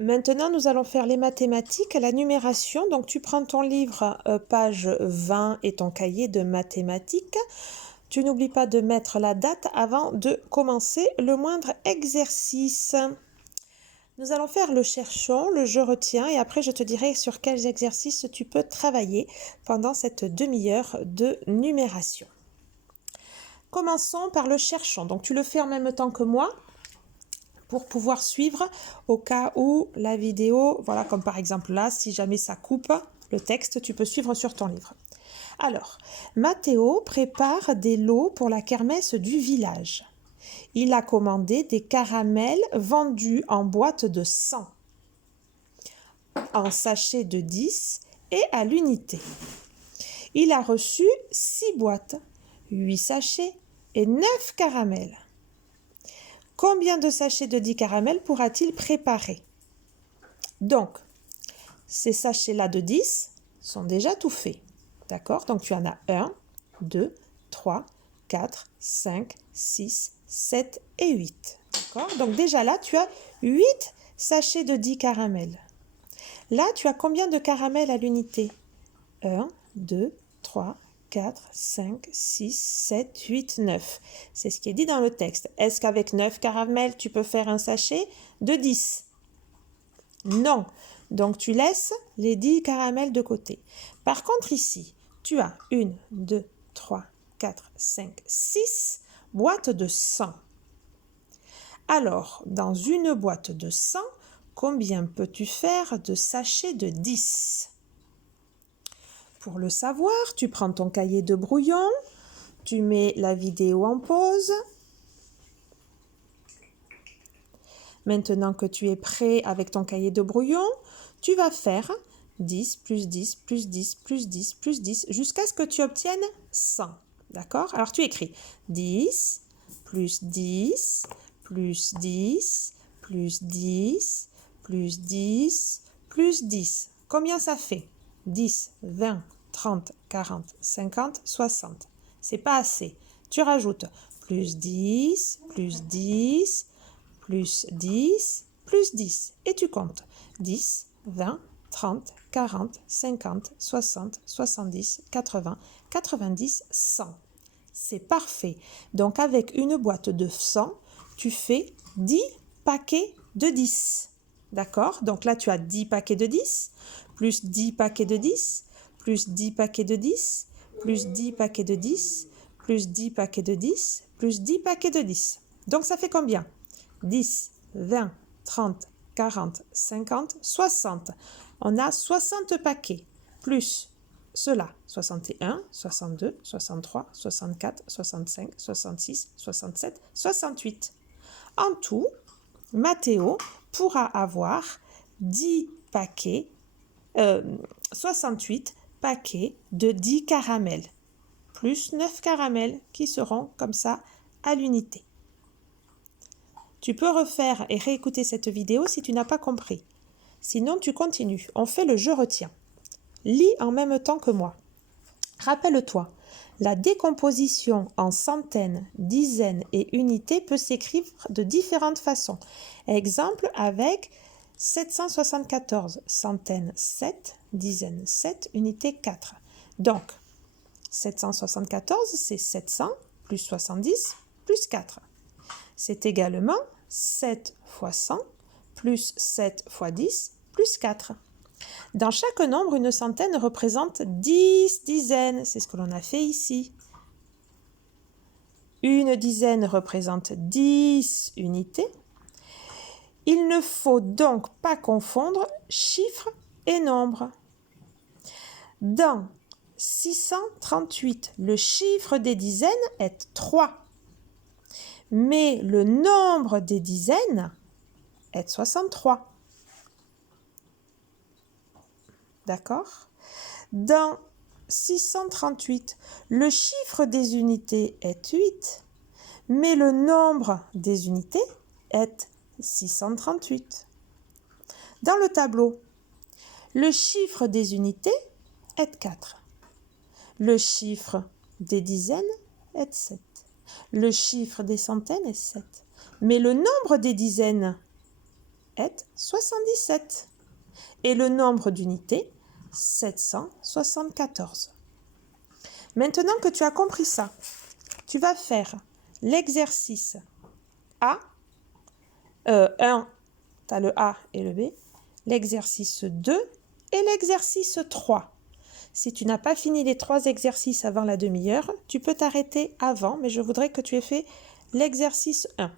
Maintenant, nous allons faire les mathématiques, la numération. Donc, tu prends ton livre, page 20 et ton cahier de mathématiques. Tu n'oublies pas de mettre la date avant de commencer le moindre exercice. Nous allons faire le cherchons, le je retiens et après je te dirai sur quels exercices tu peux travailler pendant cette demi-heure de numération. Commençons par le cherchons. Donc, tu le fais en même temps que moi pour pouvoir suivre au cas où la vidéo, voilà, comme par exemple là, si jamais ça coupe le texte, tu peux suivre sur ton livre. Alors, Mathéo prépare des lots pour la kermesse du village. Il a commandé des caramels vendus en boîte de 100, en sachet de 10 et à l'unité. Il a reçu 6 boîtes, 8 sachets et 9 caramels. Combien de sachets de 10 caramels pourra-t-il préparer? Donc, ces sachets-là de 10 sont déjà tout faits. D'accord? Donc, tu en as 1, 2, 3, 4, 5, 6, 7 et 8. D'accord? Donc, déjà là, tu as 8 sachets de 10 caramels. Là, tu as combien de caramels à l'unité? 1, 2, 3, 4, 5, 6, 7, 8, 9. C'est ce qui est dit dans le texte. Est-ce qu'avec 9 caramels, tu peux faire un sachet de 10? Non. Donc, tu laisses les 10 caramels de côté. Par contre, ici, tu as 1, 2, 3, 4, 5, 6 boîtes de 100. Alors, dans une boîte de 100, combien peux-tu faire de sachets de 10? Pour le savoir, tu prends ton cahier de brouillon, tu mets la vidéo en pause. Maintenant que tu es prêt avec ton cahier de brouillon, tu vas faire 10 plus 10 plus 10 plus 10 plus 10 jusqu'à ce que tu obtiennes 100. D'accord? Alors tu écris 10 plus 10 plus 10 plus 10 plus 10 plus 10. Combien ça fait? 10, 20, 30, 40, 50, 60. C'est pas assez. Tu rajoutes plus 10, plus 10, plus 10, plus 10. Et tu comptes 10, 20, 30, 40, 50, 60, 70, 80, 90, 100. C'est parfait. Donc avec une boîte de 100, tu fais 10 paquets de 10. D'accord? Donc là, tu as 10 paquets de 10, plus 10 paquets de 10, plus 10 paquets de 10, plus 10 paquets de 10, plus 10 paquets de 10, plus 10 paquets de 10. Donc ça fait combien? 10, 20, 30, 40, 50, 60. On a 60 paquets, plus cela, 61, 62, 63, 64, 65, 66, 67, 68. En tout, Mathéo pourra avoir 68 paquets de 10 caramels, plus 9 caramels qui seront comme ça à l'unité. Tu peux refaire et réécouter cette vidéo si tu n'as pas compris. Sinon, tu continues. On fait le je retiens. Lis en même temps que moi. Rappelle-toi, la décomposition en centaines, dizaines et unités peut s'écrire de différentes façons. Exemple avec 774, centaines 7, dizaines 7, unités 4. Donc, 774, c'est 700 plus 70 plus 4. C'est également 7 fois 100 plus 7 fois 10 plus 4. Dans chaque nombre, une centaine représente 10 dizaines. C'est ce que l'on a fait ici. Une dizaine représente 10 unités. Il ne faut donc pas confondre chiffres et nombres. Dans 638, le chiffre des dizaines est 3. Mais le nombre des dizaines est 63. D'accord? Dans 638, le chiffre des unités est 8, mais le nombre des unités est 638. Dans le tableau, le chiffre des unités est 4. Le chiffre des dizaines est 7. Le chiffre des centaines est 7. Mais le nombre des dizaines est 77. Et le nombre d'unités, 774. Maintenant que tu as compris ça, tu vas faire l'exercice A. 1, tu as le A et le B. L'exercice 2 et l'exercice 3. Si tu n'as pas fini les 3 exercices avant la demi-heure, tu peux t'arrêter avant, mais je voudrais que tu aies fait l'exercice 1.